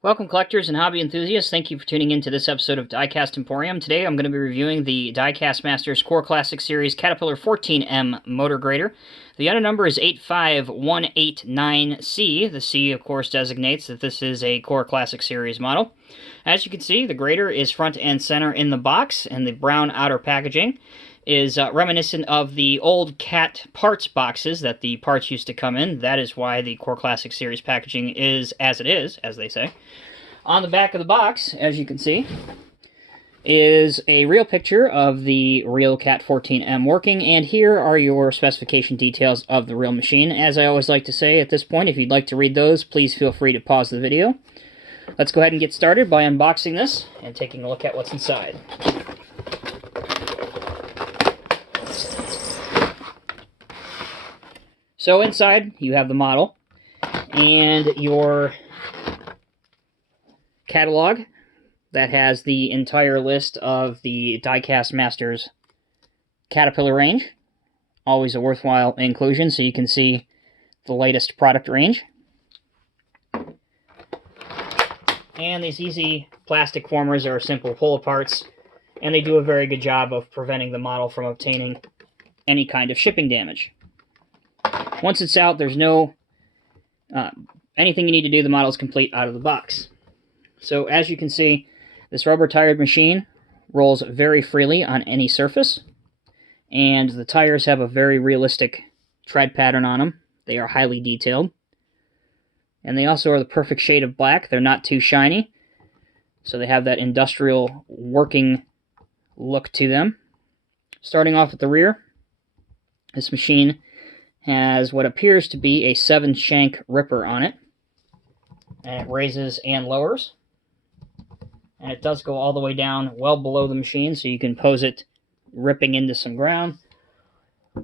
Welcome, collectors and hobby enthusiasts. Thank you for tuning in to this episode of Diecast Emporium. Today I'm going to be reviewing the Diecast Masters Core Classic Series Caterpillar 14M motor grader. The item number is 85189C. The C, of course, designates that this is a Core Classic Series model. As you can see, the grader is front and center in the box, and the brown outer packaging is reminiscent of the old CAT parts boxes that the parts used to come in. That is why the Core Classic Series packaging is as it is, as they say. On the back of the box, as you can see, is a real picture of the real CAT 14M working, and here are your specification details of the real machine. As I always like to say at this point, if you'd like to read those, please feel free to pause the video. Let's go ahead and get started by unboxing this and taking a look at what's inside. So inside, you have the model and your catalog that has the entire list of the Diecast Masters Caterpillar range. Always a worthwhile inclusion, so you can see the latest product range. And these easy plastic formers are simple pull-aparts, and they do a very good job of preventing the model from obtaining any kind of shipping damage. Once it's out, there's no anything you need to do. The model is complete out of the box. So as you can see, this rubber-tired machine rolls very freely on any surface, and the tires have a very realistic tread pattern on them. They are highly detailed, and they also are the perfect shade of black. They're not too shiny, so they have that industrial working look to them. Starting off at the rear, this machine has what appears to be a 7-shank ripper on it, and it raises and lowers, and it does go all the way down well below the machine, so you can pose it ripping into some ground,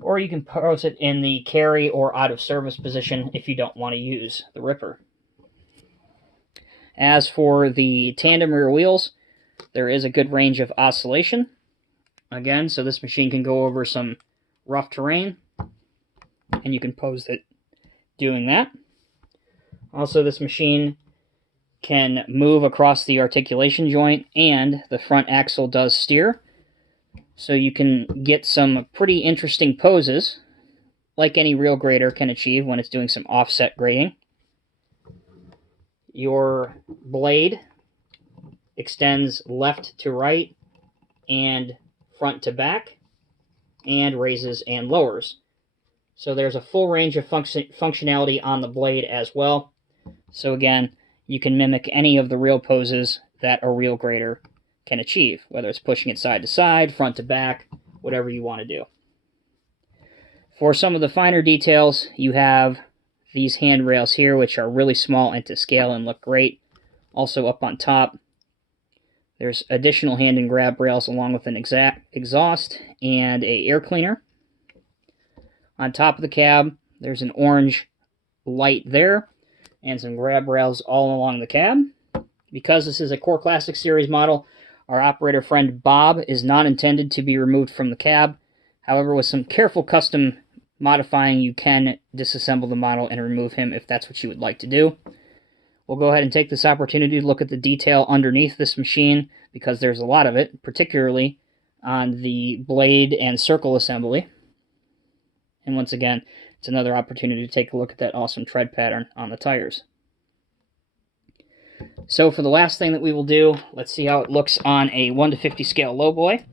or you can pose it in the carry or out of service position if you don't want to use the ripper. As for the tandem rear wheels, there is a good range of oscillation, again, so this machine can go over some rough terrain, and you can pose it doing that. Also, this machine can move across the articulation joint, and the front axle does steer, so you can get some pretty interesting poses, like any real grader can achieve when it's doing some offset grading. Your blade extends left to right and front to back, and raises and lowers. So there's a full range of functionality on the blade as well. So again, you can mimic any of the real poses that a real grader can achieve, whether it's pushing it side to side, front to back, whatever you want to do. For some of the finer details, you have these handrails here, which are really small and to scale and look great. Also up on top, there's additional hand and grab rails along with an exhaust and an air cleaner. On top of the cab, there's an orange light there, and some grab rails all along the cab. Because this is a Core Classic Series model, our operator friend Bob is not intended to be removed from the cab. However, with some careful custom modifying, you can disassemble the model and remove him if that's what you would like to do. We'll go ahead and take this opportunity to look at the detail underneath this machine, because there's a lot of it, particularly on the blade and circle assembly. And once again, it's another opportunity to take a look at that awesome tread pattern on the tires. So for the last thing that we will do, let's see how it looks on a 1 to 50 scale lowboy,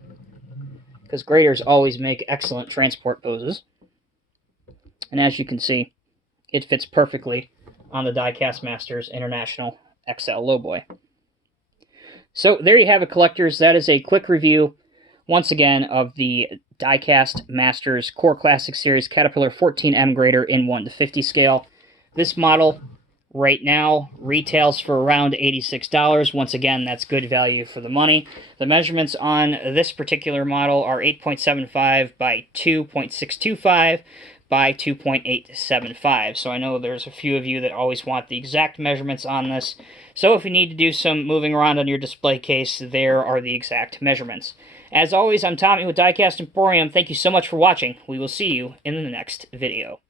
because graders always make excellent transport poses. And as you can see, it fits perfectly on the Diecast Masters International XL lowboy. So there you have it, collectors. That is a quick review, once again, of the Diecast Masters Core Classic Series Caterpillar 14M grader in 1 to 50 scale. This model right now retails for around $86. Once again, that's good value for the money. The measurements on this particular model are 8.75 by 2.625 by 2.875. So I know there's a few of you that always want the exact measurements on this. So if you need to do some moving around on your display case, there are the exact measurements. As always, I'm Tommy with Diecast Emporium. Thank you so much for watching. We will see you in the next video.